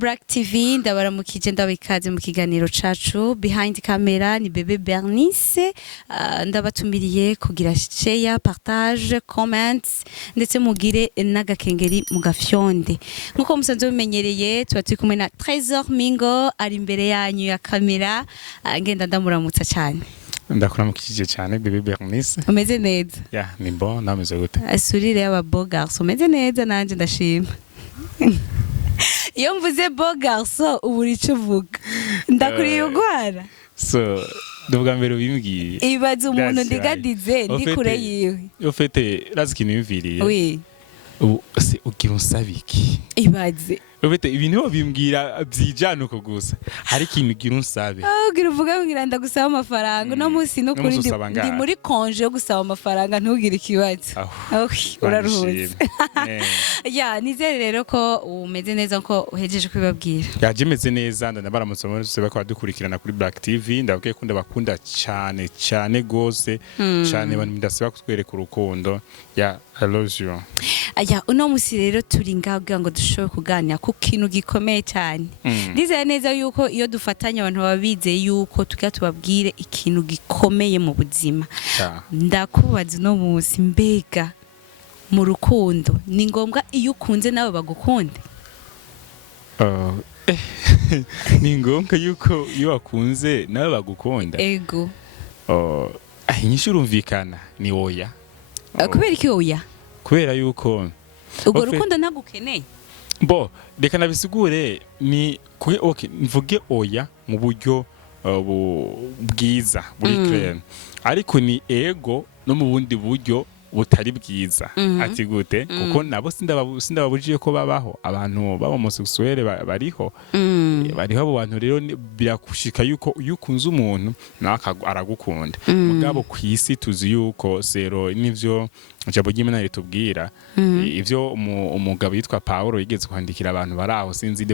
Black TV ndabaramukije ndabikaze mu kiganiro cacu behind camera ni bebe Bernice ndabatumiriye kugira share partage comments ndetse mugire n'agakengeri mu gafyonde nkuko musanzwe bimenyereye tuba turi kumwe na Trésor Mingo ari imbere yanyu ya kamera ngenda ndamuramutsa cyane ndakuramukije cyane bebe Bernice umeze neza ni bon nameze gute asurire y'aba beau garçon umeze neza nanje ndashima iyo mvuze beau garçon ubu urico uvuga ndakuriye ugwara so ndubwa mbere ubimbwiye ibaze umuntu ndigadize ndi kure yiwe ufite razi kintu yumviriye oui ugira unsabiki ibaze ufite ibintu bimbwira byijana uko gusa hari ikintu ugira unsabe ugira uvuga ngira ndagusaba amafaranga no munsi no kuri ndi muri konje yo gusaba amafaranga ntugire ikibazo uraruhutse nizere rero ko umeze neza ko uhejeje kwibabwira yaje meze neza ndanabaramutse muri bose bakwa dukurikirana kuri Black TV ndavuga ko ndabakunda cyane gose cyane abantu ndasaba kutwereka urukundo I love you uno musi rero turi ngaho ngo dushobore kuganira ku kintu gikomeye cyane ndizera neza yuko iyo dufatanya abantu babize yuko tugira tubabwire ikintu gikomeye mu buzima ndakubaza uno musi mbega mu rukundo ni ngombwa iyo ukunze nawe bagukunde ni ngombwa yuko iyo wakunze nawe bagukunda ego inyishu urumvikana ni oya kubera iki oya kubera yuko ubwo rukundo nagukeneye reka nabisigure ni mvuge oya mu buryo bwiza buri clair ariko ni ego no mu bundi buryo butari bwiza ati gute kuko nabo sindababujije ko babaho abantu baba homosexuel bariho abo bantu rero birakushika yuko iyo ukunze umuntu nawe aragukunda mugabo kwisi tuzi yuko sero nivyo ijambo ry'Imana ritubwira ivyo umugabo yitwa Paulo yigeze kwandikira abantu baraho sinzi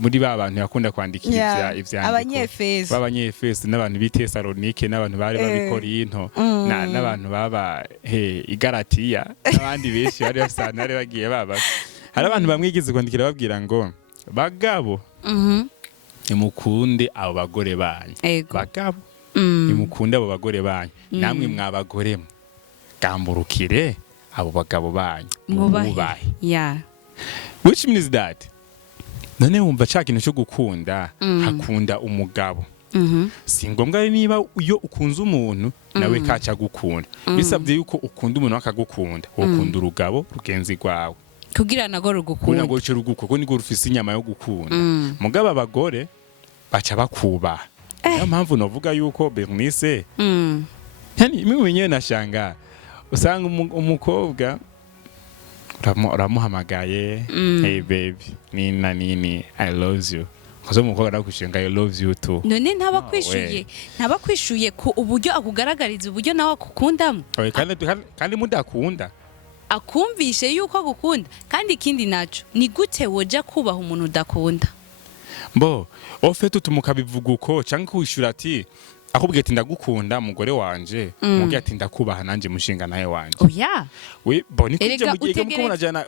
muri bantu yakunda kwandikira ivyandiko b'abanyefeso n'abantu b'Itesalonike n'abantu bari babikorinto n'abantu baba igaratiya n'abandi benshi bari basana bagiye baba hari abantu bamwigeze kwandikira babwira ngo bagabo imukunde abo bagore banyu bagabo imukunde abo bagore banyu namwe mwabagore gamburukire abo bagabo banyu mubahe which means that none wumva cha kintu cyo gukunda hakunda umugabo si ngombwa niba iyo ukunze umuntu nawe kaca gukunda bisabye yuko ukunda umuntu akagukunda ukunda urugabo rugenzi rwawe kugira nago rugukunda ngo cyo ruguko nigo rufise inyama yo gukunda mugabo abagore baca bakuba niyo mpamvu novuga yuko Bernice yani mimi nyewe nashanga usanga umukobwa uramuhamagaye hey baby nini I love you kazo umukobwa arakushinga I love you too none ntabakwishuye ku uburyo akugaragariza uburyo nawe akukundamo kandi mudakunda akumvishe yuko agukunda kandi ikindi naco ni gute woja kubaha umuntu udakunda ofete tumukabivuga uko cyangwa kwishura ati akubwiye ati ndagukunda mugore wanje mubwiye ati ndakubaha nanje mushinga naye wanje oya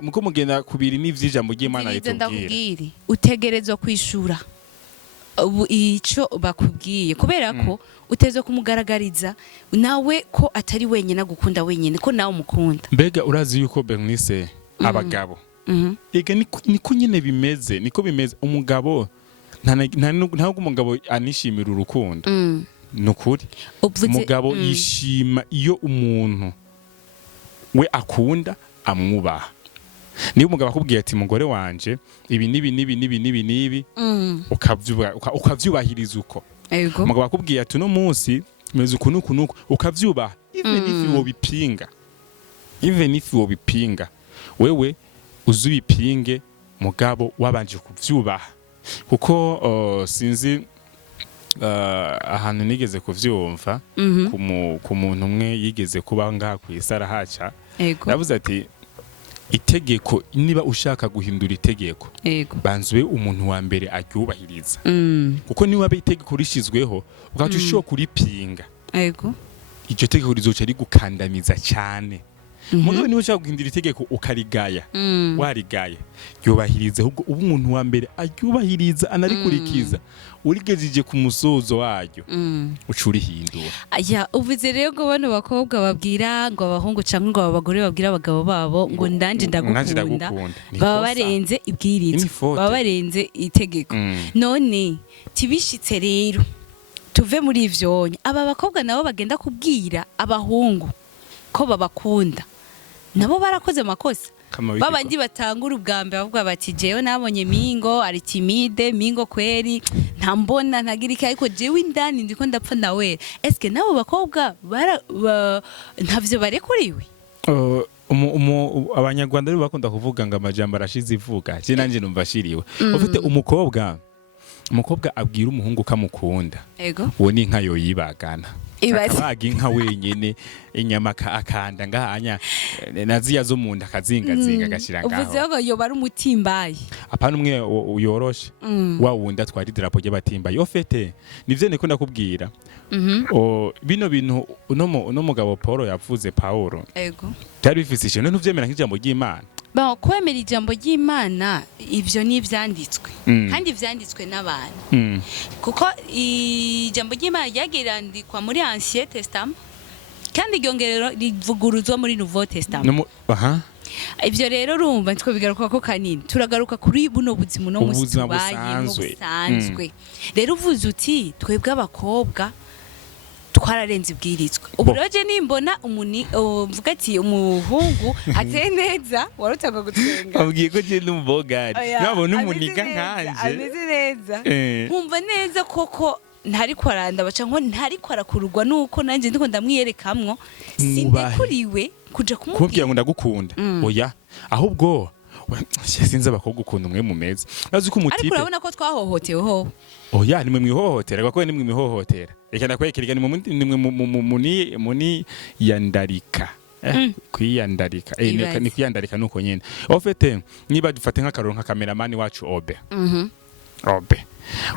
muko mugenda kubiri n'ivyijambo ry'Imana ritubwira utegerezwa kwishura ico bakubwiye kubera ko utezwe kumugaragariza nawe ko atari wenyine agukunda wenyine ko nawe umukunda mbega urazi yuko Bernice abagabo ega niko nyine bimeze niko bimeze umugabo ntabwo umugabo anishimira urukundo nukuri umugabo yishima iyo umuntu we akunda amwubaha niba umugabo akubwiye ati mugore wanje ibi nibi ukavyubahiriza uko umugabo akubwiye ati no munsi meze uku ukavyubaha even if wobipinga wewe uzubipinge mugabo wabanje kuvyubaha kuko sinzi ahantu nigeze kuvyumva ku muntu umwe yigeze kuba ngaha ku isara haca navuze ati itegeko niba ushaka guhindura itegeko banzwe umuntu wa mbere aryubahiriza kuko niba itegeko rishizweho ugaca ushobora kuripinga iryo tegeko rizoca rigukandamiza cyane mugabo niba ushaka guhindura itegeko ukarigaya warigaya yubahiriza ahubwo ubu umuntu wa mbere aryubahiriza anarikurikiza urigejeje ku musozo waryo ucurihindura uvuze rero ngo bano bakobwa babwira ngo abahungu cyangwa ngo abagore babwira abagabo babo ngo ndanje ndagukunda baba barenze ibwirizwa baba barenze itegeko none tibishitse rero tuve muri ivyonye aba bakobwa nabo bagenda kubwira abahungu ko babakunda nabo barakoze amakosa babandi batangura ubwa mbere bavuga bati jewe nabonye Mingo ari timide Mingo kweri ntambona ntagirika ariko jewe indani ndiko ndapfa nawe eske nabo bakobwa ntavyo barekuriwe abanyarwanda rero bakunda kuvuga ngo amajambo arashize ivuga je nanje numva shiriwe ufite umukobwa abwira umuhungu kamukunda uwo ni inka yoyibagana akabaga inka wenyene inyama akanda ngahanya naziya zo munda akazingazinga agashira ngaho uvuze ngo yoba ari umutimbayi apana umwe uyoroshe wa wundi atwara idarapo ry'abatimbayi ofete nivyo niko ndakubwira bino bintu uno mugabo Paul yavuze Paulo byari bifise ishino ntuvyemera nk'ijambo ry'Imana kwemera ijambo ry'Imana ivyo ni ivyanditswe kandi ivyanditswe n'abantu kuko ijambo ry'Imana ryagerandikwa muri Ancien Testament kandi ryongerero rivuguruzwa muri Nouveau Testament ivyo rero urumva nitwe bigaruka ko kanini turagaruka kuri buno buzima no busanzwe rero uvuze uti twebwe abakobwa twararenze ibwirizwa ubu rero je nimbona mvuga ati umuhungu ateye neza warutanga gutwenga abwiye ko je n'umubogari nabona umuniga nkanje ameze neza nkumva neza koko ntari kwaranda baca ngo ntari kwarakururwa nuko nanje ndiko ndamwiyerekamwo sindekuriwe kuja kumubwira ngo ndagukunda oya ahubwo sinzi abakobwa ukunda umwe mu meza nazi ko umutipe ariko urabona ko twahohotewe ho oya nimwe mwihohotera gako nimwe mwihohotera reka ndakwekerega nimwe muni yandarika kwiyandarika ni kwiyandarika nuko nyene ofete niba dufate nk'akaroro nka cameraman wacu Obe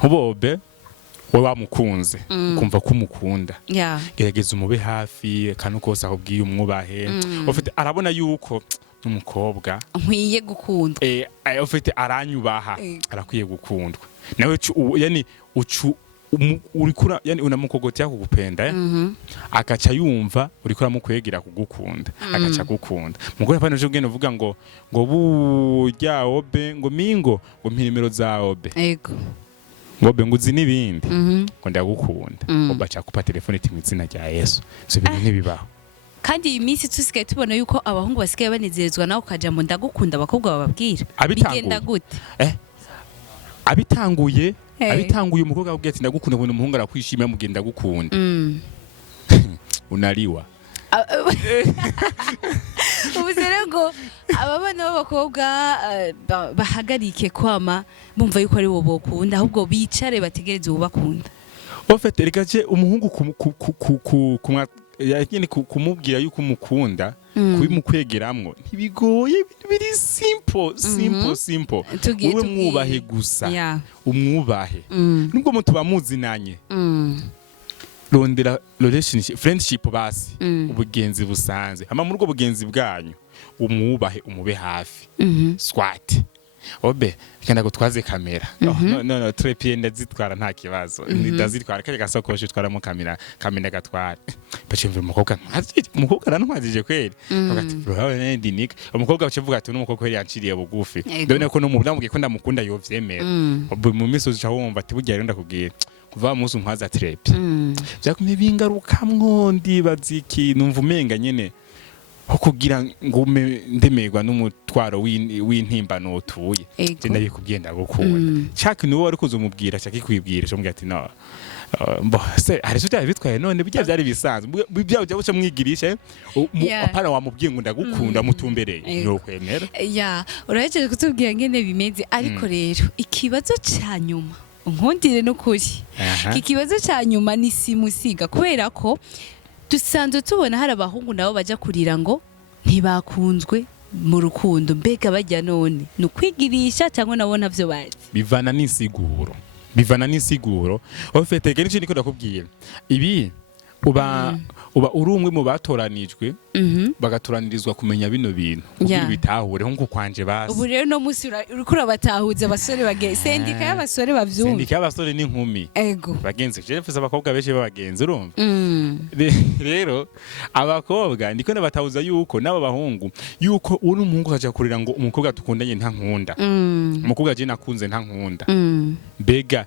Obe we wamukunze kumva ko umukunda gerageza umube hafi kanu kose ahubwiye umwubahe ofete arabona yuko umukobwa nkwiye gukundwa ofete aranyubaha arakwiye gukundwa nawe yani urikura yani unamukogotya kugupenda akaca yumva urikura mukwegera kugukunda akaca gukunda mugore pano je ngene uvuga ngo burya Obe ngo Mingo ngo mpimero za Obe ngobe nguzi nibindi ngo ndagukunda Obe aca kupa telefone iti mwizina rya Yesu so bintu ntibibaho kandi iyi minsi tusigaye tubona yuko abahungu basigaye banezerezwa nawe ukajambo ndagukunda abakobwa bababwira bigenda gute abitanguye umukobwa abwiye ati ndagukunda ngo umuhungu arakwishimira mugenda gukunda unaliwa ubuzere ngo aba bana b'abakobwa bahagarike kwama bumva yuko ari bo bokunda ahubwo bicare bategereze ubakunda ofete rekaje umuhungu yakini kumubwira yuko umukunda kubimukwegeramwo ntibigoye biri simple ube mwubahe gusa umwubahe nubwo mutu bamuzinanye rondera relationship friendship basi ubugenzi busanze ama muri ubwo bugenzi bwanyu umwubahe umube hafi swat Obe kenda gutwaze kamera no trepie ndazitwara nta kibazo ndazitwara kaje gasokoje twaramo kamera gatwara bacimvira umukobwa arantwazije kweli bagati bro ndi Nick umukobwa bacivuga ati n'umukobwa kweli yanciriye bugufi ndabona ko n'umudamu ko ndamukunda yovyemera mu misozi cha wumva ati burya rero ndakubwira kuva musu ntwaza trepie byakumye bingarukamwo ndibaziki numva umenga nyene kugira ngo ndemerwa n'umutwaro w'intimbano utuye je ndabikubwiye ndagukunda cyaki niwe wari kuzumubwira cyaki kwibwira cyo mbwira ati no se hari cyo bitwaye none bijya byari bisanzwe bijya byo mwigirisha apana wamubwiye ngo ndagukunda mutumbereye yo kwemera urahejeje kutubwira ngene bimeze ariko rero ikibazo cya nyuma unkundire no kuri ikibazo cya nyuma ni simusiga kubera ko dusanzwe tubona hari abahungu nabo baja kurira ngo ntibakunzwe mu rukundo mbega bajya none nukwigirisha cyangwa nabo navyo bazi bivana n'insiguro ofete gani cyo niko ndakubwiye ibi uba uri umwe mu batoranijwe bagatoranirizwa kumenya bino bintu kugira bitahure nko kwanje basi. Ubu rero no musi uriko urabatahuza abasore sendika y'abasore bavyumva. Sendika y'abasore n'inkumi. Ego. Bagenzi je mfise abakobwa benshi b'abagenzi urumva. Rero abakobwa ndiko nabatahuza yuko nabo bahungu yuko uri umuhungu kaja kurira ngo umukobwa tukundanye nta nkunda. Umukobwa je nakunze nta nkunda. Mbega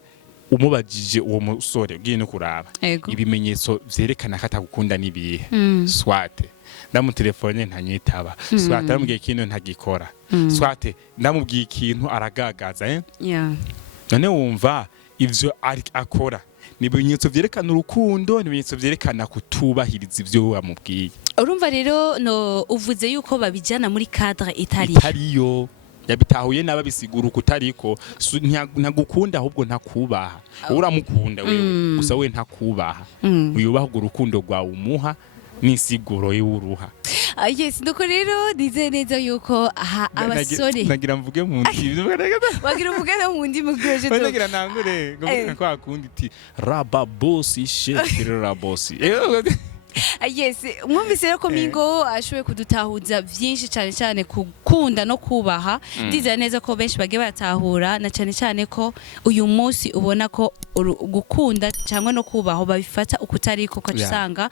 umubajije uwo musore ugiye no kuraba ibimenyetso vyerekana ko atagukunda nibihe. Swate ndamutelefone ntanyitaba, swate ndamubwiye ikintu ntagikora, swate ndamubwiye ikintu aragagaza none wumva ivyo akora ni ibimenyetso vyerekana urukundo, ni ibimenyetso vyerekana kutubahiriza ivyo wamubwiye. Urumva rero no uvuze yuko babijana muri cadre itariyo yabitahuye n'ababisigura kutariko ntagukunda ahubwo ntakubaha. Uramukunda wewe gusa we ntakubaha. Uyubaha urukundo rwawe umuha nisiguro y'uruha. Yes, ndoko rero nize neza yuko abasore nagira mvuge mu ndimi wagira uvuge no mu ndimi gweje to nagira nangure ngo kwa kundi ti raba boss chef rabosi. Yes, mwumvise rero ko Mingo ashoboye kudutahuza vyinshi cyane cyane kukunda no kubaha. Ndiza neza ko benshi bagiye batahura na cyane cyane ko uyu munsi ubona ko gukunda cyangwa no kubaho babifata ukutariko ko usanga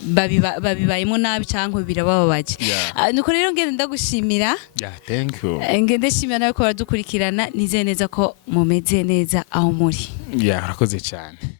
babibayemo nabi cyangwa birababaje. Nuko rero ngende ndagushimira. Thank you. Ngende shimira nawe ko baradukurikirana, nize neza ko mumeze neza aho muri. Urakoze cyane.